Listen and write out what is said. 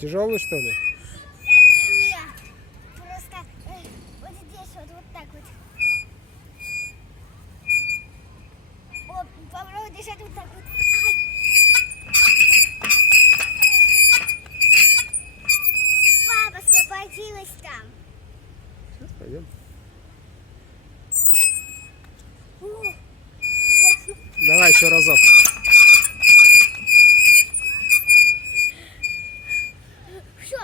Тяжелый, что ли? Нет, просто вот здесь вот так вот. О, попробуй держать вот так вот. Ай. Папа освободилась там. Сейчас пойдем. О, Давай еще разок. все.